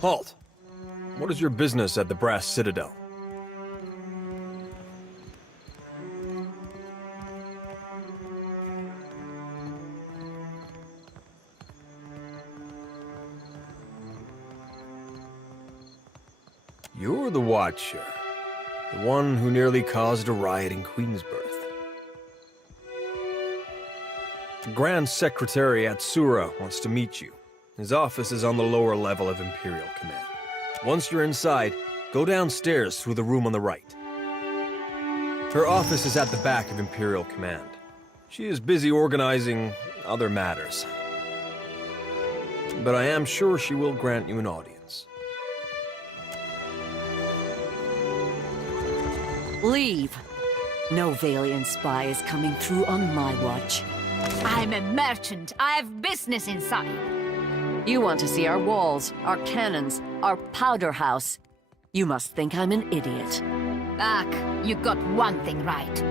Halt! What is your business at the Brass Citadel? You're the Watcher. The one who nearly caused a riot in Queensbirth. The Grand Secretary Atsura wants to meet you. His office is on the lower level of Imperial Command. Once you're inside, go downstairs through the room on the right. Her office is at the back of Imperial Command. She is busy organizing other matters. But I am sure she will grant you an audience. Leave. No Valiant spy is coming through on my watch. I'm a merchant. I have business inside. You want to see our walls, our cannons, our powder house. You must think I'm an idiot. Ak, you got one thing right.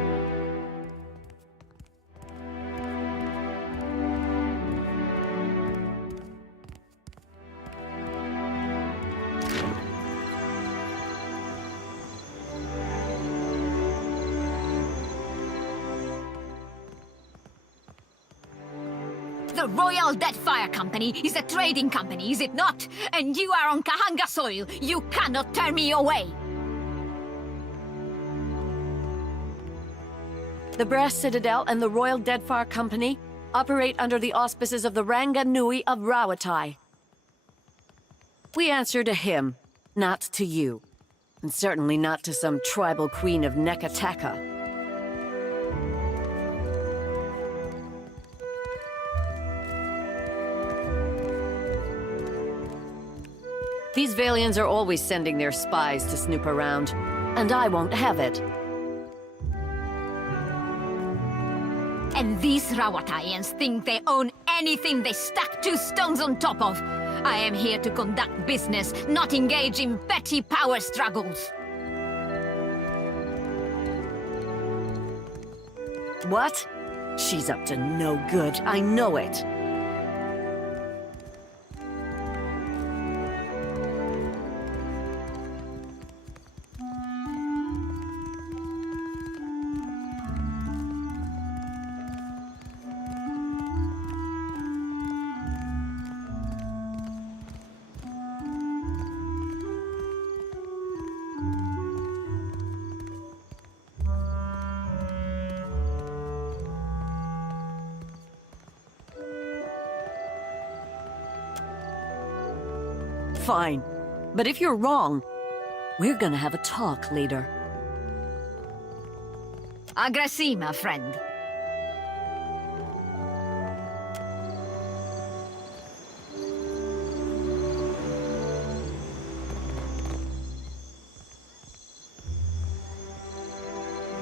The Royal Deadfire Company is a trading company, is it not? And you are on Kahanga soil. You cannot turn me away. The Brass Citadel and the Royal Deadfire Company operate under the auspices of the Ranga Nui of Rawatai. We answer to him, not to you. And certainly not to some tribal queen of Nekataka. These Valians are always sending their spies to snoop around, and I won't have it. And these Rawataians think they own anything they stack two stones on top of. I am here to conduct business, not engage in petty power struggles. What? She's up to no good, I know it. Fine. But if you're wrong, we're gonna have a talk later. Aggressima, my friend.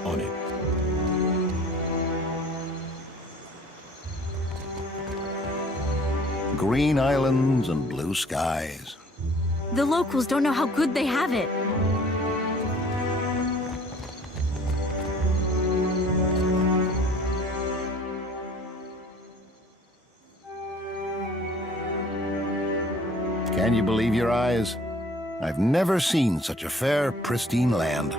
On it. Green islands and blue skies. The locals don't know how good they have it. Can you believe your eyes? I've never seen such a fair, pristine land.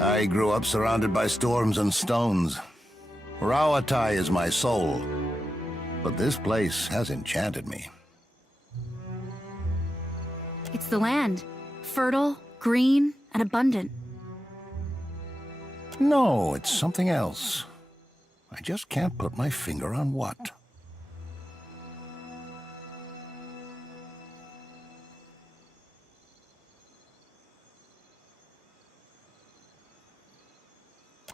I grew up surrounded by storms and stones. Rawatai is my soul, but this place has enchanted me. It's the land. Fertile, green, and abundant. No, it's something else. I just can't put my finger on what.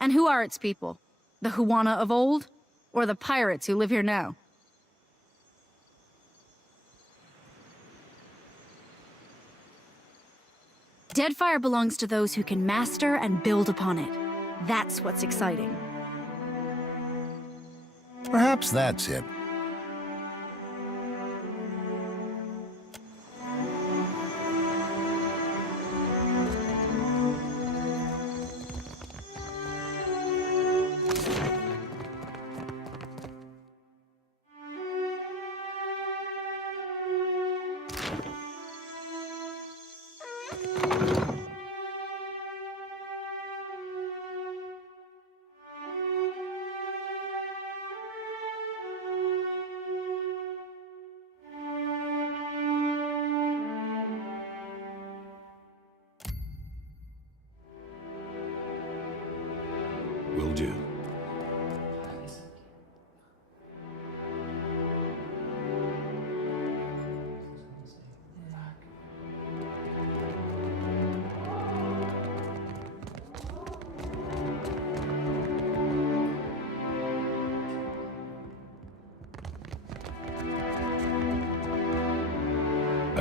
And who are its people? The Huana of old? Or the pirates who live here now? Deadfire belongs to those who can master and build upon it. That's what's exciting. Perhaps that's it.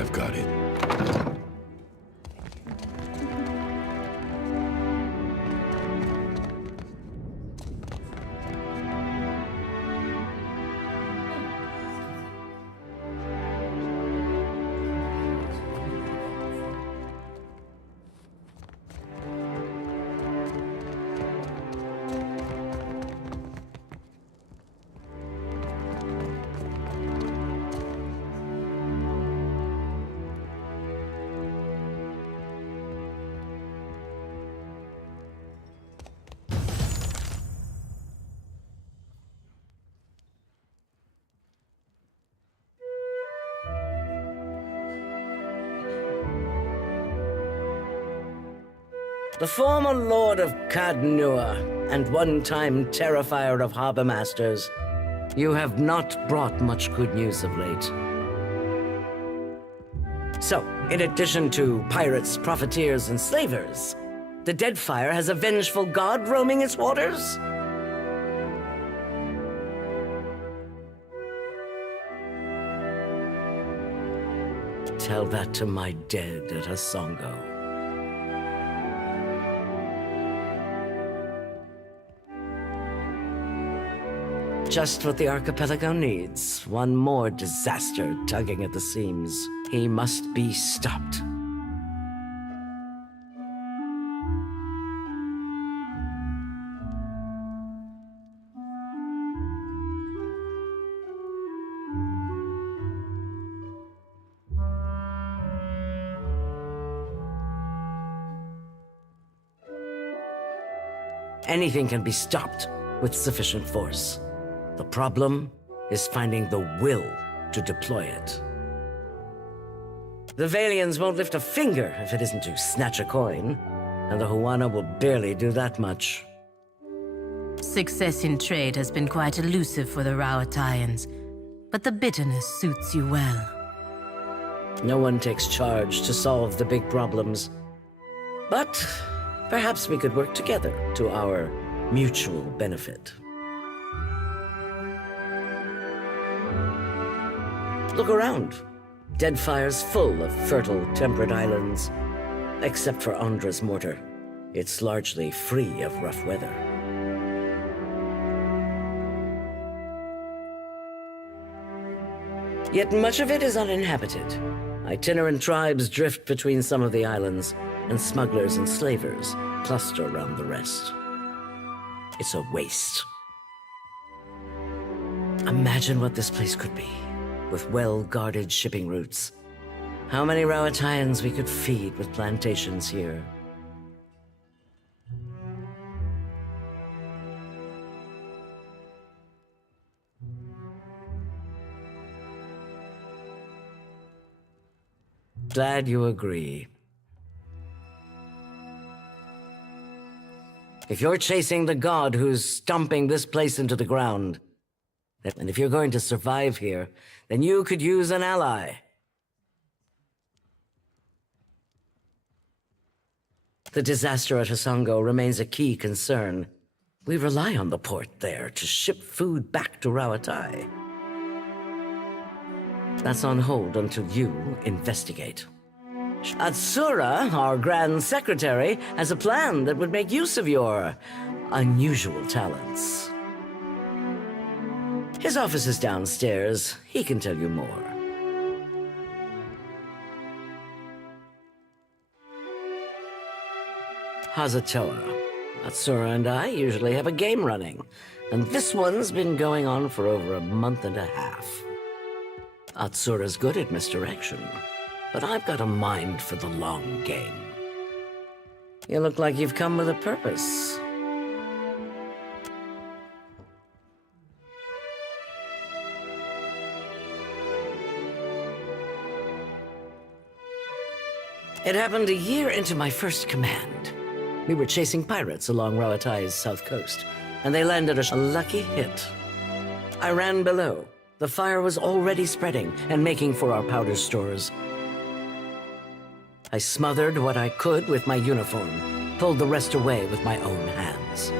I've got it. The former Lord of Cadnua and one-time Terrifier of Harbor Masters, you have not brought much good news of late. So, in addition to pirates, profiteers, and slavers, the Deadfire has a vengeful god roaming its waters? Tell that to my dead at Hasongo. Just what the archipelago needs. One more disaster tugging at the seams. He must be stopped. Anything can be stopped with sufficient force. The problem is finding the will to deploy it. The Valians won't lift a finger if it isn't to snatch a coin, and the Huana will barely do that much. Success in trade has been quite elusive for the Rauataians, but the bitterness suits you well. No one takes charge to solve the big problems. But perhaps we could work together to our mutual benefit. Look around. Deadfire's full of fertile, temperate islands. Except for Andra's mortar. It's largely free of rough weather. Yet much of it is uninhabited. Itinerant tribes drift between some of the islands, and smugglers and slavers cluster around the rest. It's a waste. Imagine what this place could be, with well-guarded shipping routes. How many Rauataians we could feed with plantations here. Glad you agree. If you're chasing the god who's stomping this place into the ground, and if you're going to survive here, then you could use an ally. The disaster at Hasongo remains a key concern. We rely on the port there to ship food back to Rauatai. That's on hold until you investigate. Atsura, our Grand Secretary, has a plan that would make use of your unusual talents. His office is downstairs. He can tell you more. Hazatoa. Atsura and I usually have a game running, and this one's been going on for over a month and a half. Atsura's good at misdirection, but I've got a mind for the long game. You look like you've come with a purpose. It happened a year into my first command. We were chasing pirates along Rauatai's south coast, and they landed a lucky hit. I ran below. The fire was already spreading and making for our powder stores. I smothered what I could with my uniform, pulled the rest away with my own hands.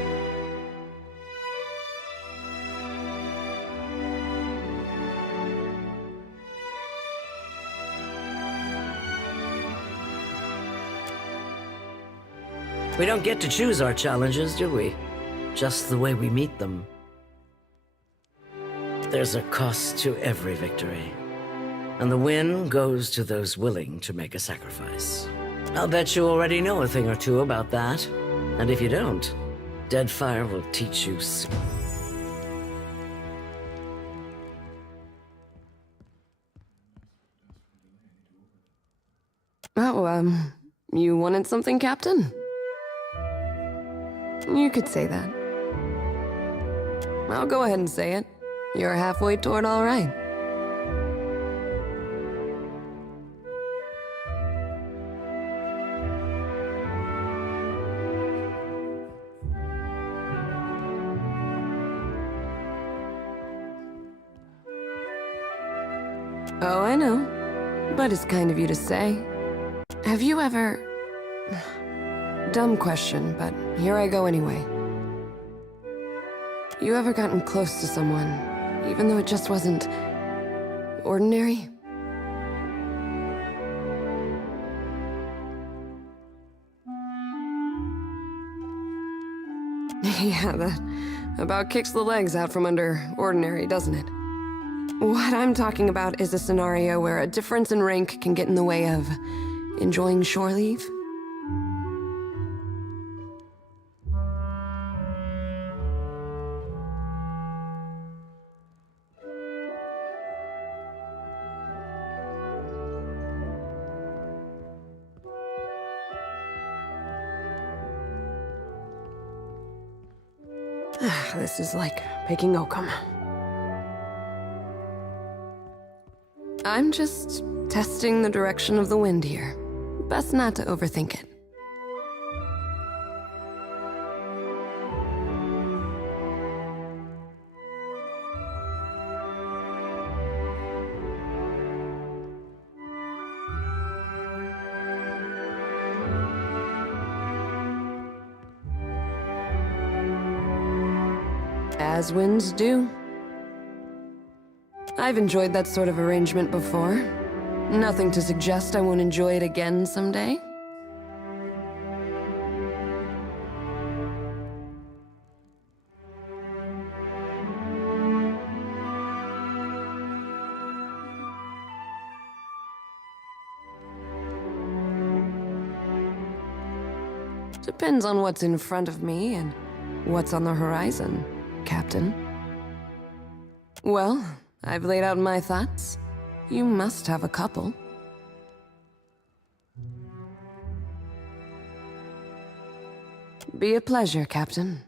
We don't get to choose our challenges, do we? Just the way we meet them. There's a cost to every victory, and the win goes to those willing to make a sacrifice. I'll bet you already know a thing or two about that, and if you don't, Deadfire will teach you soon. Oh, you wanted something, Captain? You could say that. I'll go ahead and say it. You're halfway toward all right. Oh, I know. But it's kind of you to say. Have you ever... Dumb question, but here I go anyway. You ever gotten close to someone, even though it just wasn't... ordinary? Yeah, that about kicks the legs out from under ordinary, doesn't it? What I'm talking about is a scenario where a difference in rank can get in the way of enjoying shore leave. This is like picking oakum. I'm just testing the direction of the wind here. Best not to overthink it. As winds do. I've enjoyed that sort of arrangement before. Nothing to suggest I won't enjoy it again someday. Depends on what's in front of me and what's on the horizon, Captain. Well, I've laid out my thoughts. You must have a couple. Be a pleasure, Captain.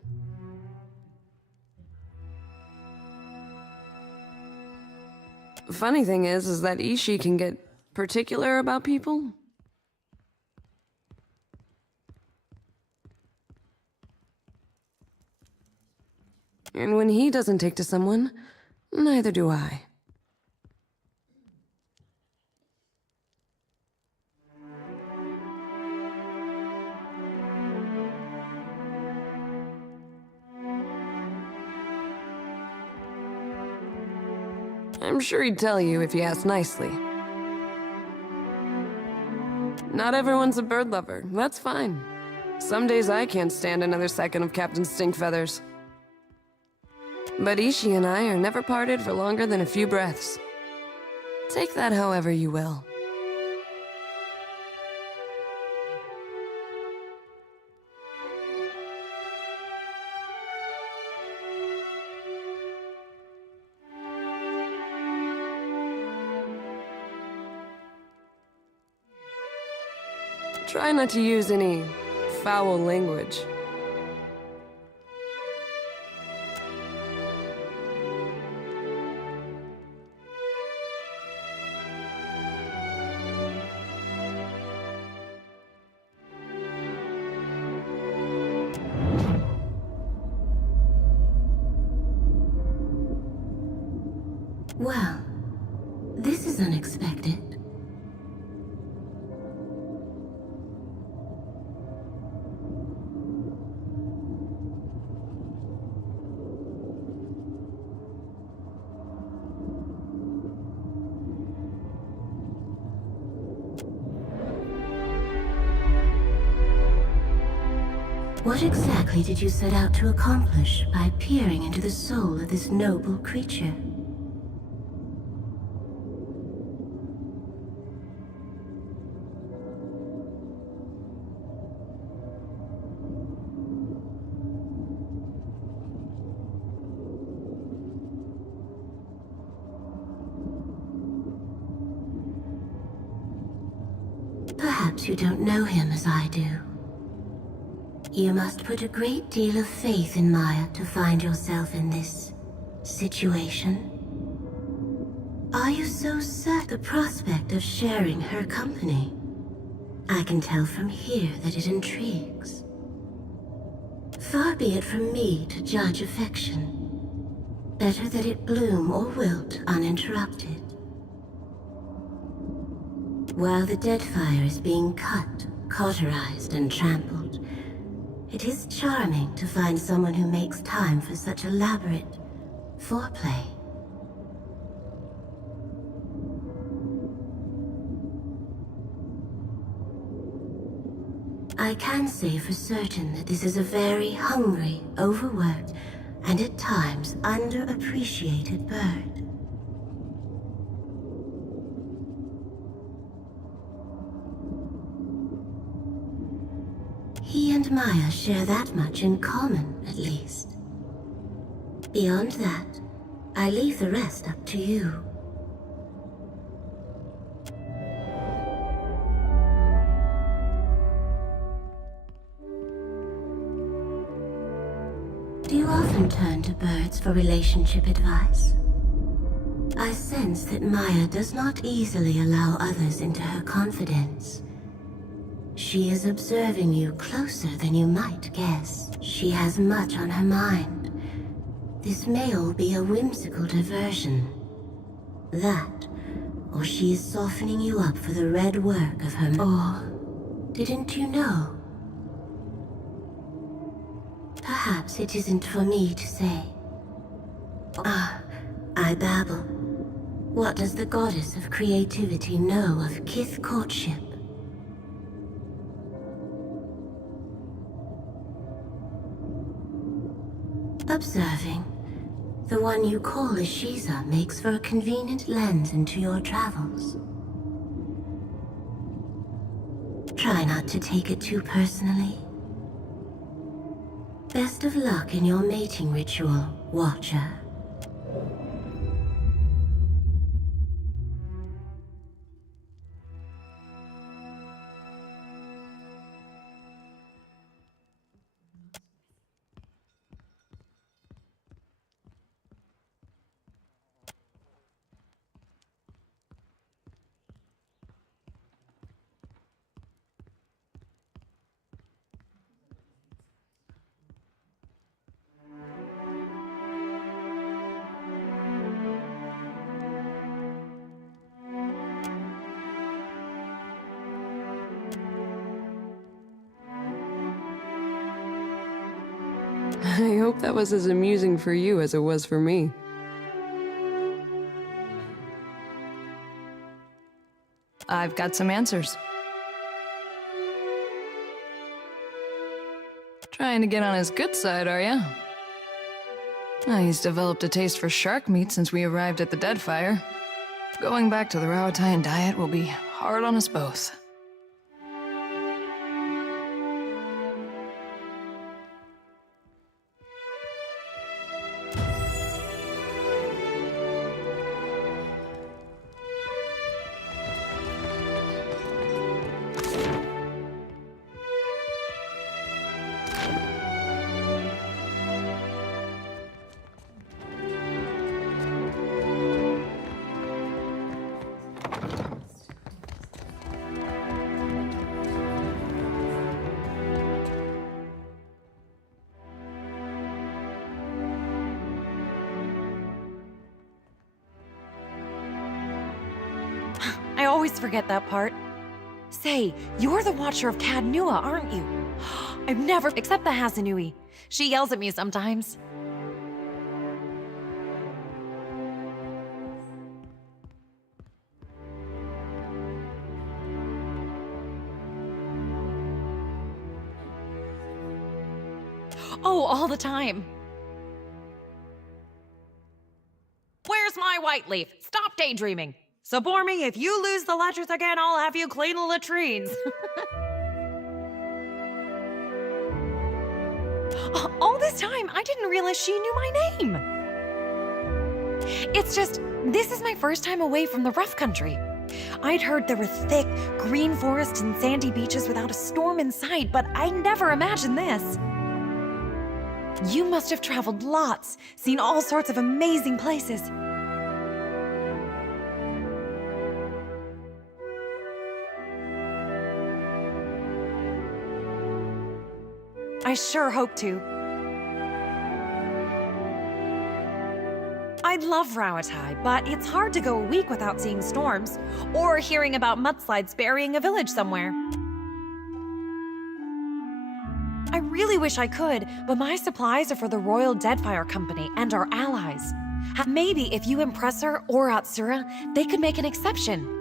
Funny thing is that Ishii can get particular about people. And when he doesn't take to someone, neither do I. I'm sure he'd tell you if you asked nicely. Not everyone's a bird lover, that's fine. Some days I can't stand another second of Captain Stinkfeathers. But Ishii and I are never parted for longer than a few breaths. Take that however you will. Try not to use any foul language. Well, this is unexpected. What exactly did you set out to accomplish by peering into the soul of this noble creature? Perhaps you don't know him as I do. You must put a great deal of faith in Maya to find yourself in this situation. Are you so sad the prospect of sharing her company? I can tell from here that it intrigues. Far be it from me to judge affection. Better that it bloom or wilt uninterrupted. While the Deadfire is being cut, cauterized, and trampled, it is charming to find someone who makes time for such elaborate foreplay. I can say for certain that this is a very hungry, overworked, and at times underappreciated bird. He and Maya share that much in common, at least. Beyond that, I leave the rest up to you. Do you often turn to birds for relationship advice? I sense that Maya does not easily allow others into her confidence. She is observing you closer than you might guess. She has much on her mind. This may all be a whimsical diversion. That, or she is softening you up for the red work of her... Or, didn't you know? Perhaps it isn't for me to say. I babble. What does the goddess of creativity know of kith courtship? Observing, the one you call a Shiza makes for a convenient lens into your travels. Try not to take it too personally. Best of luck in your mating ritual, Watcher. I hope that was as amusing for you as it was for me. I've got some answers. Trying to get on his good side, are ya? He's developed a taste for shark meat since we arrived at the Deadfire. Going back to the Rawatayan diet will be hard on us both. I always forget that part. Say, you're the Watcher of Cad Nua, aren't you? I've never... except the Hasanui. She yells at me sometimes. Oh, all the time. Where's my white leaf? Stop daydreaming. So, Bormy, if you lose the ledgers again, I'll have you clean the latrines. All this time, I didn't realize she knew my name. It's just, this is my first time away from the rough country. I'd heard there were thick, green forests and sandy beaches without a storm in sight, but I never imagined this. You must have traveled lots, seen all sorts of amazing places. I sure hope to. I love Rawatai, but it's hard to go a week without seeing storms, or hearing about mudslides burying a village somewhere. I really wish I could, but my supplies are for the Royal Deadfire Company and our allies. Maybe if you impress her or Atsura, they could make an exception.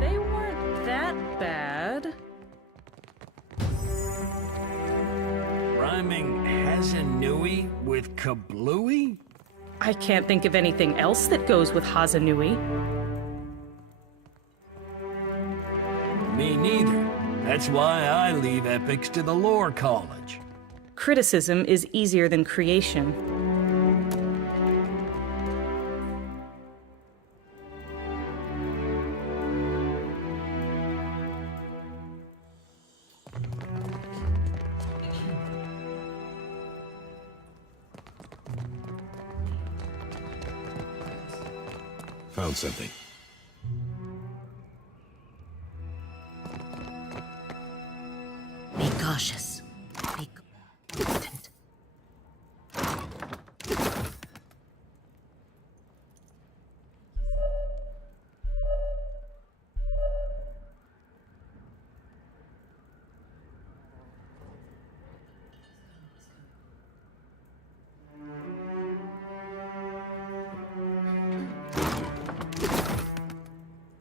They weren't that bad. Rhyming Hazanui with kablooey? I can't think of anything else that goes with Hazanui. Me neither. That's why I leave epics to the lore college. Criticism is easier than creation. Found something. Be cautious. Be constant.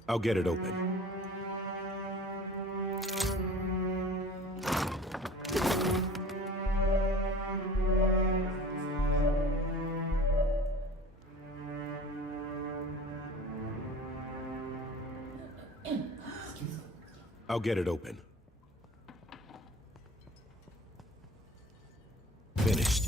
I'll get it open. I'll get it open. Finished.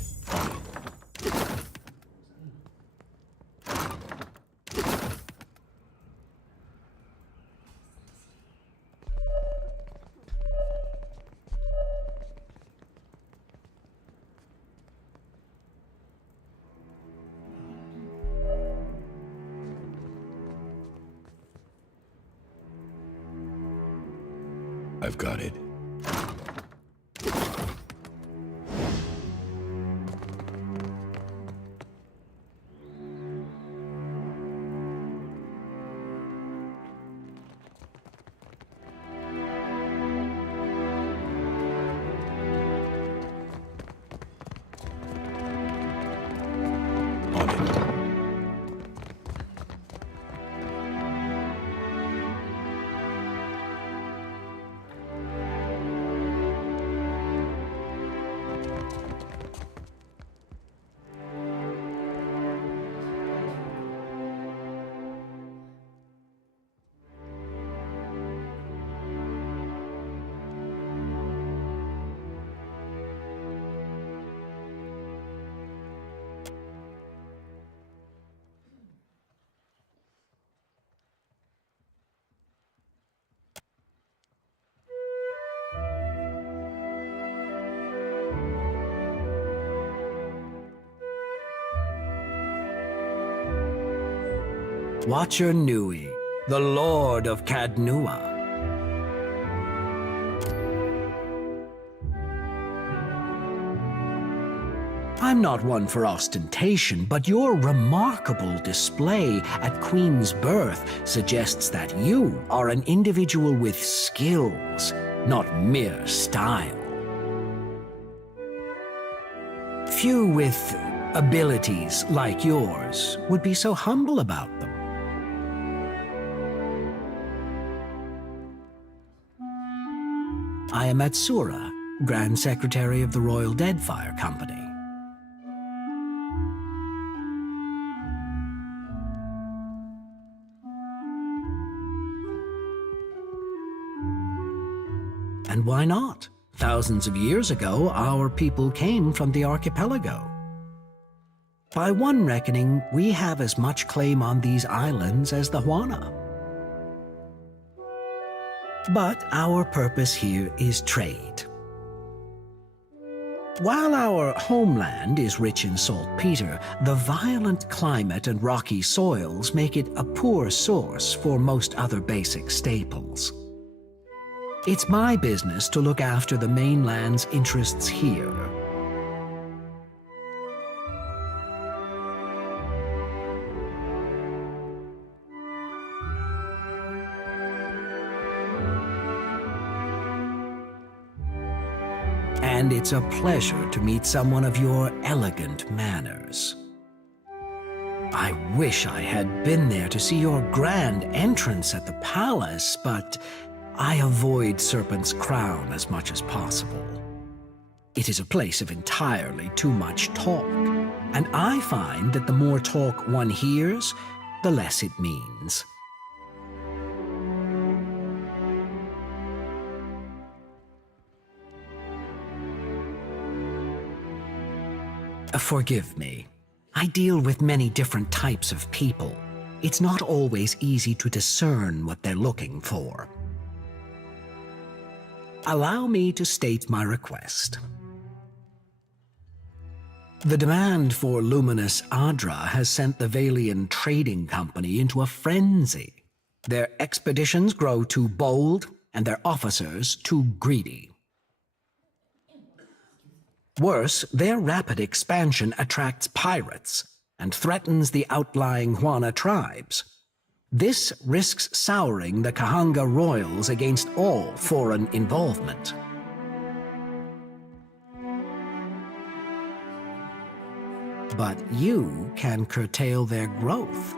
I've got it. On it. Watcher Nui, the Lord of Cadnua. I'm not one for ostentation, but your remarkable display at Queen's birth suggests that you are an individual with skills, not mere style. Few with abilities like yours would be so humble about them. I am Atsura, Grand Secretary of the Royal Deadfire Company. And why not? Thousands of years ago, our people came from the archipelago. By one reckoning, we have as much claim on these islands as the Huana. But our purpose here is trade. While our homeland is rich in saltpeter, the violent climate and rocky soils make it a poor source for most other basic staples. It's my business to look after the mainland's interests here. And it's a pleasure to meet someone of your elegant manners. I wish I had been there to see your grand entrance at the palace, but I avoid Serpent's Crown as much as possible. It is a place of entirely too much talk, and I find that the more talk one hears, the less it means. Forgive me. I deal with many different types of people. It's not always easy to discern what they're looking for. Allow me to state my request. The demand for luminous Adra has sent the Valian Trading Company into a frenzy. Their expeditions grow too bold, and their officers too greedy. Worse, their rapid expansion attracts pirates and threatens the outlying Huana tribes. This risks souring the Kahanga royals against all foreign involvement. But you can curtail their growth.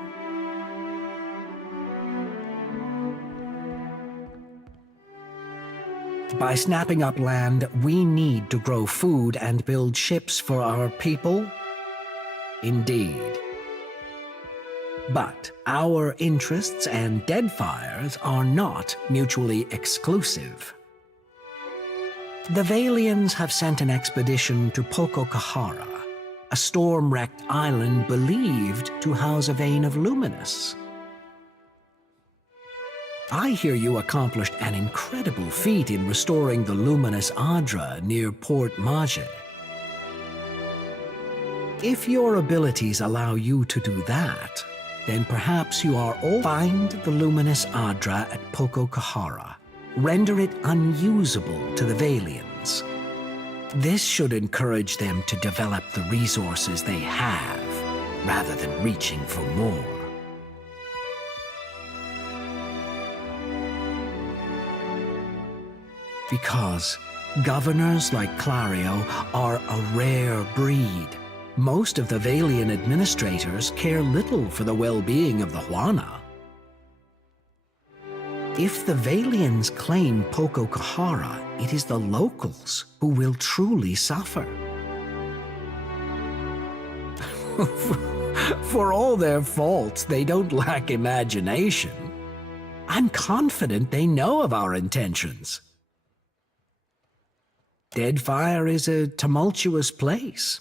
By snapping up land we need to grow food and build ships for our people? Indeed. But our interests and Deadfire's are not mutually exclusive. The Valians have sent an expedition to Pococahara, a storm-wrecked island believed to house a vein of luminous. I hear you accomplished an incredible feat in restoring the luminous Adra near Port Maje. If your abilities allow you to do that, then perhaps you are all find the luminous Adra at Pococahara. Render it unusable to the Valians. This should encourage them to develop the resources they have, rather than reaching for more. Because governors like Clario are a rare breed. Most of the Valian administrators care little for the well-being of the Huana. If the Valians claim Pococahara, it is the locals who will truly suffer. For all their faults, they don't lack imagination. I'm confident they know of our intentions. Deadfire is a tumultuous place.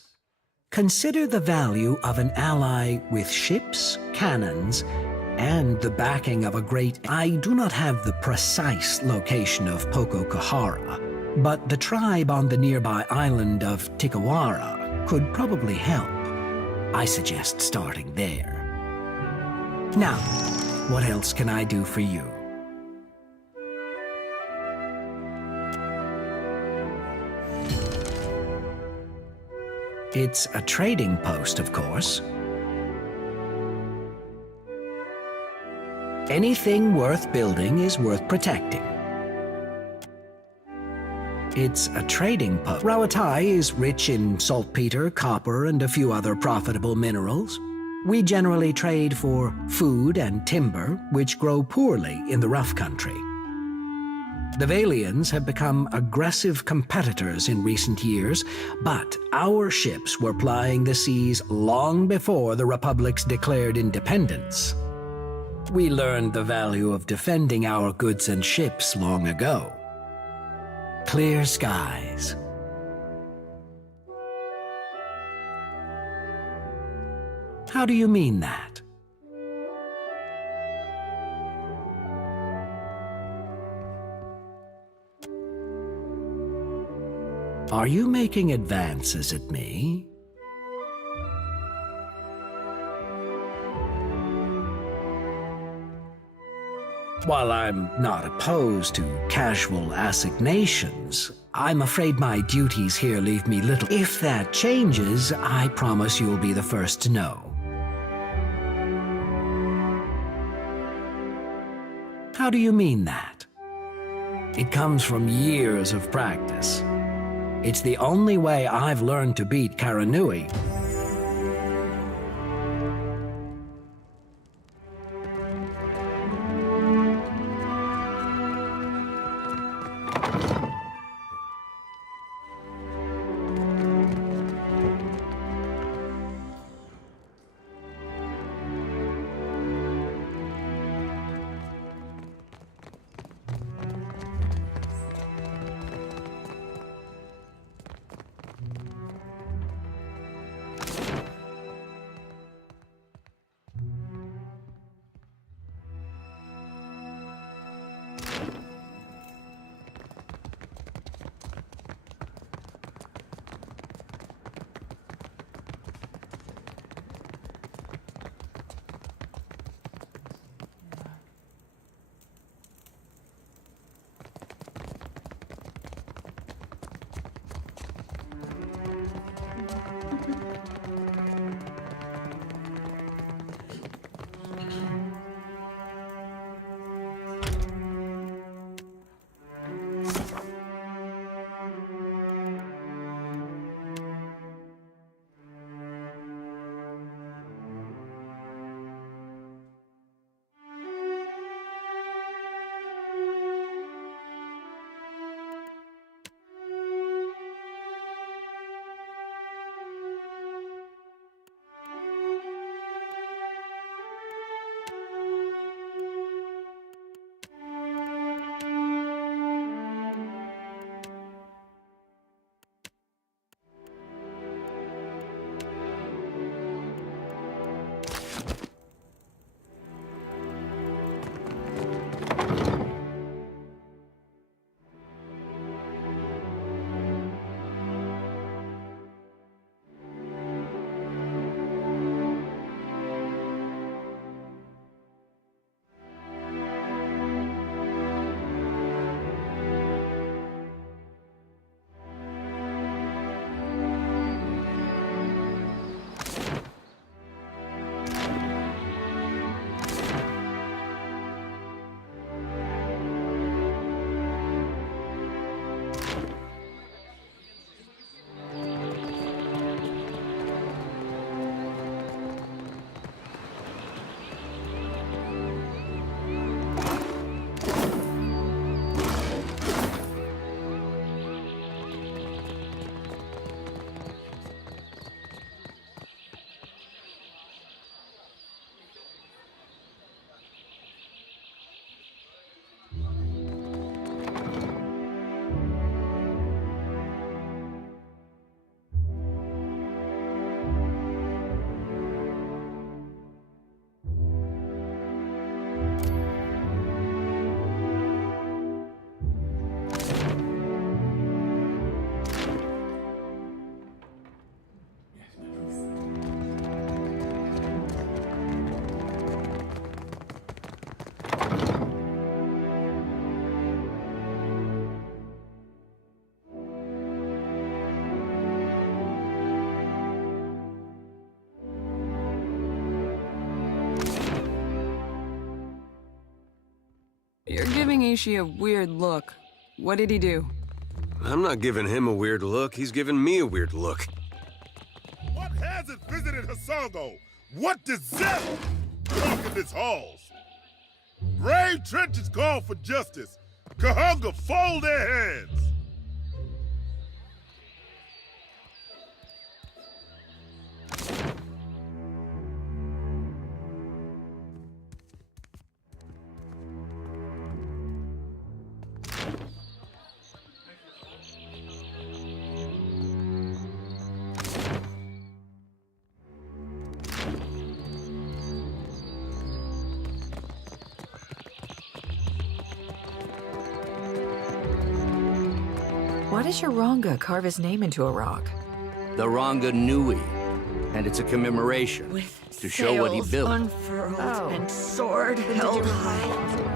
Consider the value of an ally with ships, cannons, and the backing of a great... I do not have the precise location of Pococahara, but the tribe on the nearby island of Tikawara could probably help. I suggest starting there. Now, what else can I do for you? It's a trading post, of course. Anything worth building is worth protecting. It's a trading post. Rawatai is rich in saltpeter, copper, and a few other profitable minerals. We generally trade for food and timber, which grow poorly in the rough country. The Valians have become aggressive competitors in recent years, but our ships were plying the seas long before the Republic's declared independence. We learned the value of defending our goods and ships long ago. Clear skies. How do you mean that? Are you making advances at me? While I'm not opposed to casual assignations, I'm afraid my duties here leave me little. If that changes, I promise you'll be the first to know. How do you mean that? It comes from years of practice. It's the only way I've learned to beat Karanui. Ishi a weird look. What did he do? I'm not giving him a weird look. He's giving me a weird look. What hazard visited Hasongo? What disaster talking this halls? Brave trenches call for justice. Kahunga fold their hands. Why does your Ronga carve his name into a rock? The Ronga Nui, and it's a commemoration to show what he built. Unfurled and sword held high.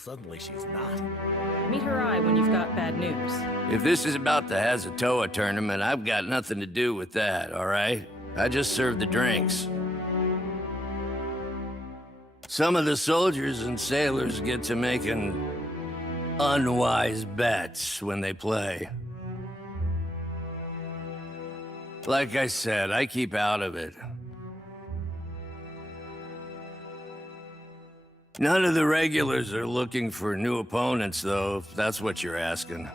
Suddenly she's not. Meet her eye when you've got bad news. If this is about the Hazatoa tournament, I've got nothing to do with that, all right? I just serve the drinks. Some of the soldiers and sailors get to making unwise bets when they play. Like I said, I keep out of it. None of the regulars are looking for new opponents, though, if that's what you're asking.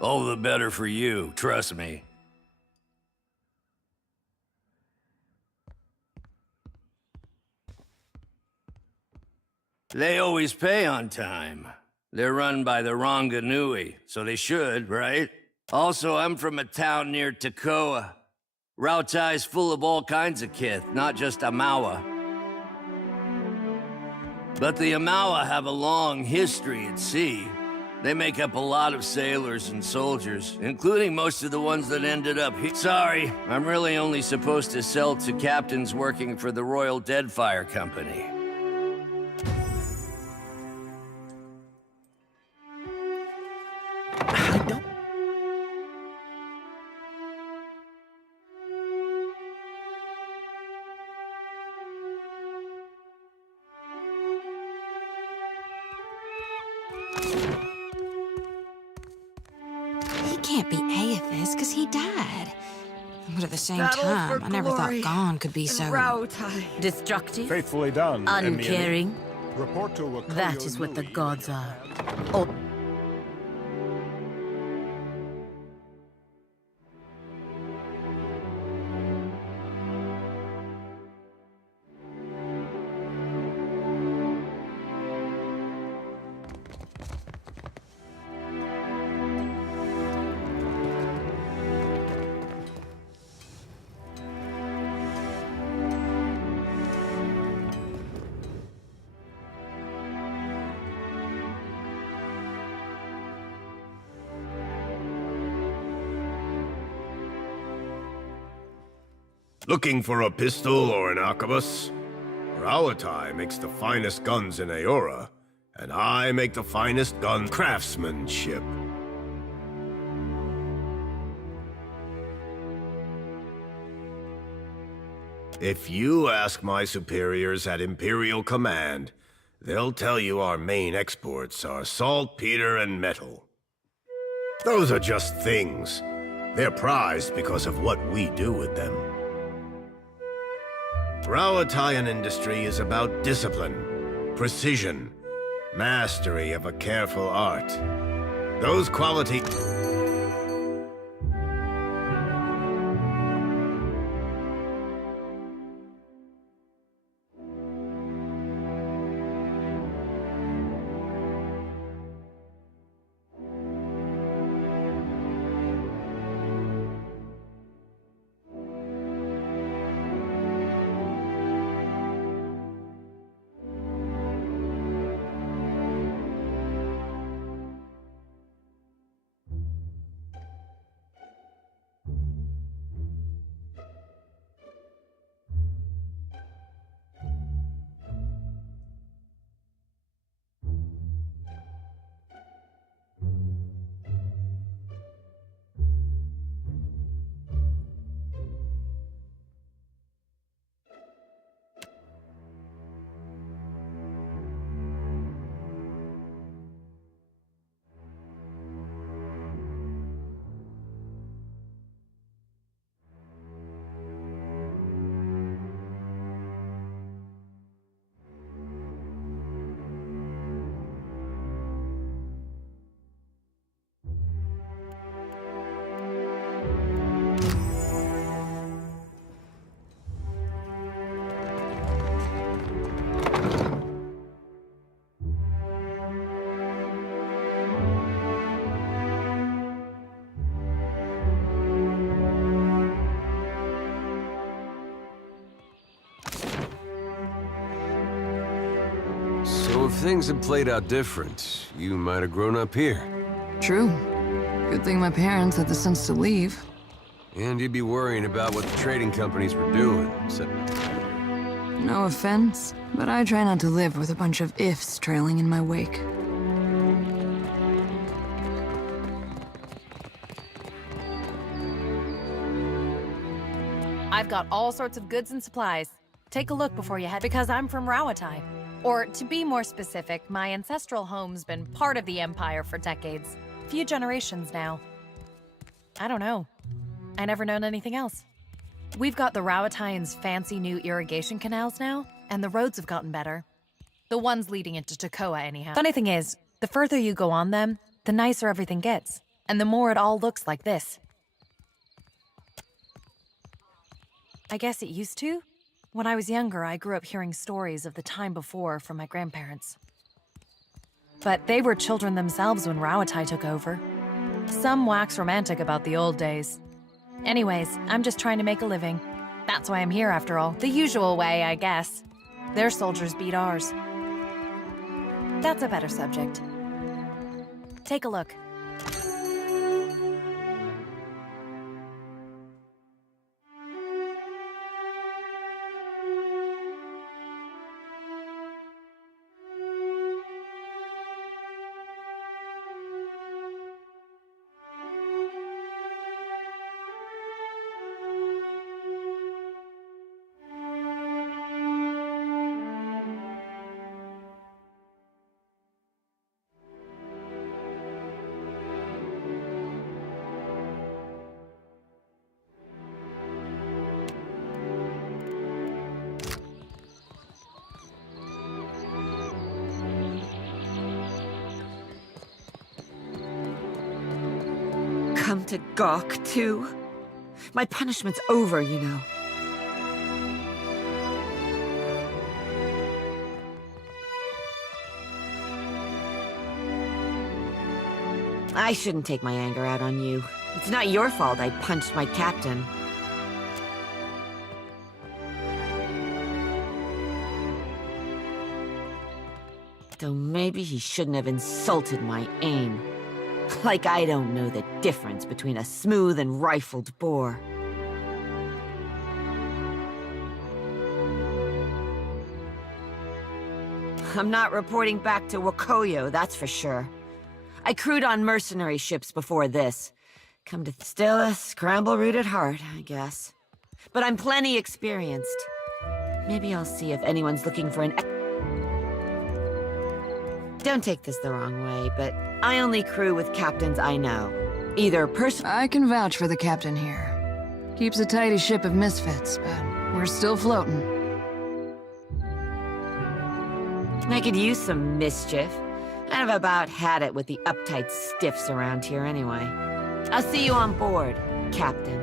All the better for you, trust me. They always pay on time. They're run by the Ronga Nui, so they should, right? Also, I'm from a town near Tekoa. Rautai's full of all kinds of kith, not just Amawa. But the Amawa have a long history at sea. They make up a lot of sailors and soldiers, including most of the ones that ended up here. Sorry, I'm really only supposed to sell to captains working for the Royal Deadfire Company. Can't be Aethys, because he died. But at the same time, I never thought Gon could be so... destructive, Faithfully done, uncaring. Report to That is what the gods are. Oh. Looking for a pistol or an arquebus? Rauatai makes the finest guns in Aora, and I make the finest gun craftsmanship. If you ask my superiors at Imperial Command, they'll tell you our main exports are saltpeter and metal. Those are just things. They're prized because of what we do with them. Rauataian industry is about discipline, precision, mastery of a careful art. Those qualities... if things had played out different, you might have grown up here. True. Good thing my parents had the sense to leave. And you'd be worrying about what the trading companies were doing, so... No offense, but I try not to live with a bunch of ifs trailing in my wake. I've got all sorts of goods and supplies. Take a look before you head, because I'm from Rawatai. Or, to be more specific, my ancestral home's been part of the Empire for decades. Few generations now. I don't know. I never known anything else. We've got the Rawataians' fancy new irrigation canals now, and the roads have gotten better. The ones leading into Tekoa, anyhow. Funny thing is, the further you go on them, the nicer everything gets, and the more it all looks like this. I guess it used to. When I was younger, I grew up hearing stories of the time before from my grandparents. But they were children themselves when Rawatai took over. Some wax romantic about the old days. Anyways, I'm just trying to make a living. That's why I'm here, after all. The usual way, I guess. Their soldiers beat ours. That's a better subject. Take a look. Come to gawk, too? My punishment's over, you know. I shouldn't take my anger out on you. It's not your fault I punched my captain. Though maybe he shouldn't have insulted my aim. Like I don't know the difference between a smooth and rifled bore. I'm not reporting back to Wakoyo, that's for sure. I crewed on mercenary ships before this. Come to still a scramble-root at heart, I guess. But I'm plenty experienced. Maybe I'll see if anyone's looking for an... Don't take this the wrong way, but I only crew with captains I know. Either I can vouch for the captain here. Keeps a tidy ship of misfits, but we're still floating. I could use some mischief. I've about had it with the uptight stiffs around here anyway. I'll see you on board, Captain.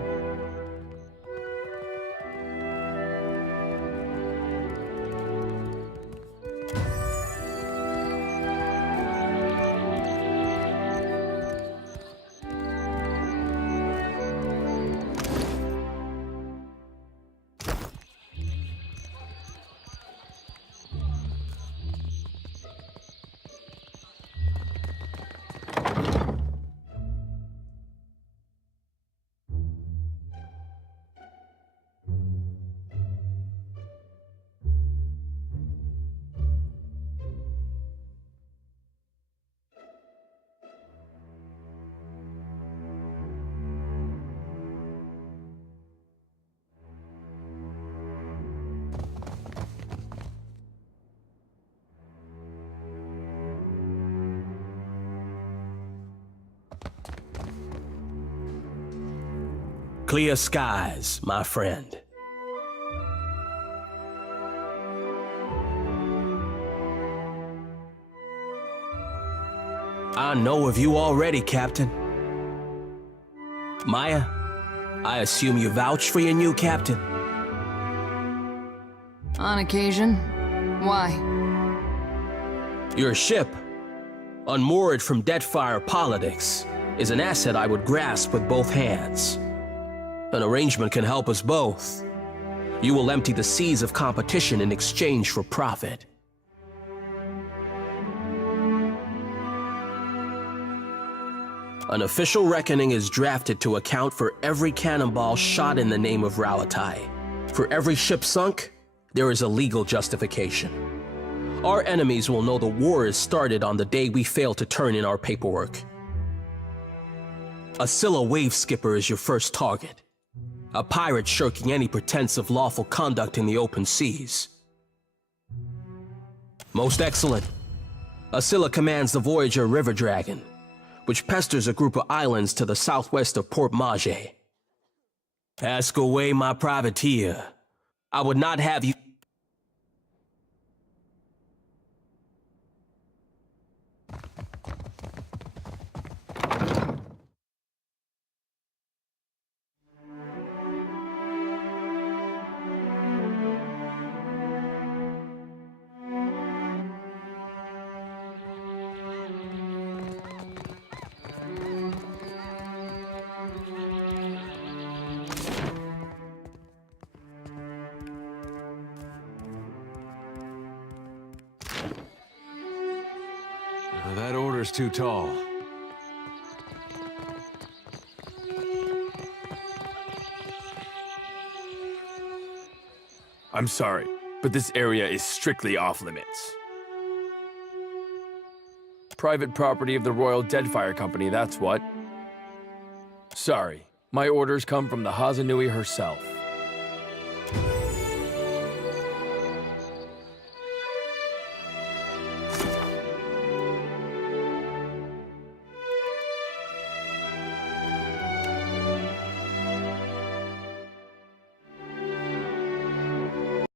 Clear skies, my friend. I know of you already, Captain. Maya, I assume you vouch for your new captain? On occasion. Why? Your ship, unmoored from Deadfire politics, is an asset I would grasp with both hands. An arrangement can help us both. You will empty the seas of competition in exchange for profit. An official reckoning is drafted to account for every cannonball shot in the name of Rauatai. For every ship sunk, there is a legal justification. Our enemies will know the war is started on the day we fail to turn in our paperwork. A Scylla wave skipper is your first target. A pirate shirking any pretense of lawful conduct in the open seas. Most excellent. A Scylla commands the Voyager River Dragon, which pesters a group of islands to the southwest of Port Mage. Ask away, my privateer. I would not have you... That order's too tall. I'm sorry, but this area is strictly off-limits. Private property of the Royal Deadfire Company, that's what. Sorry, my orders come from the Hazanui herself.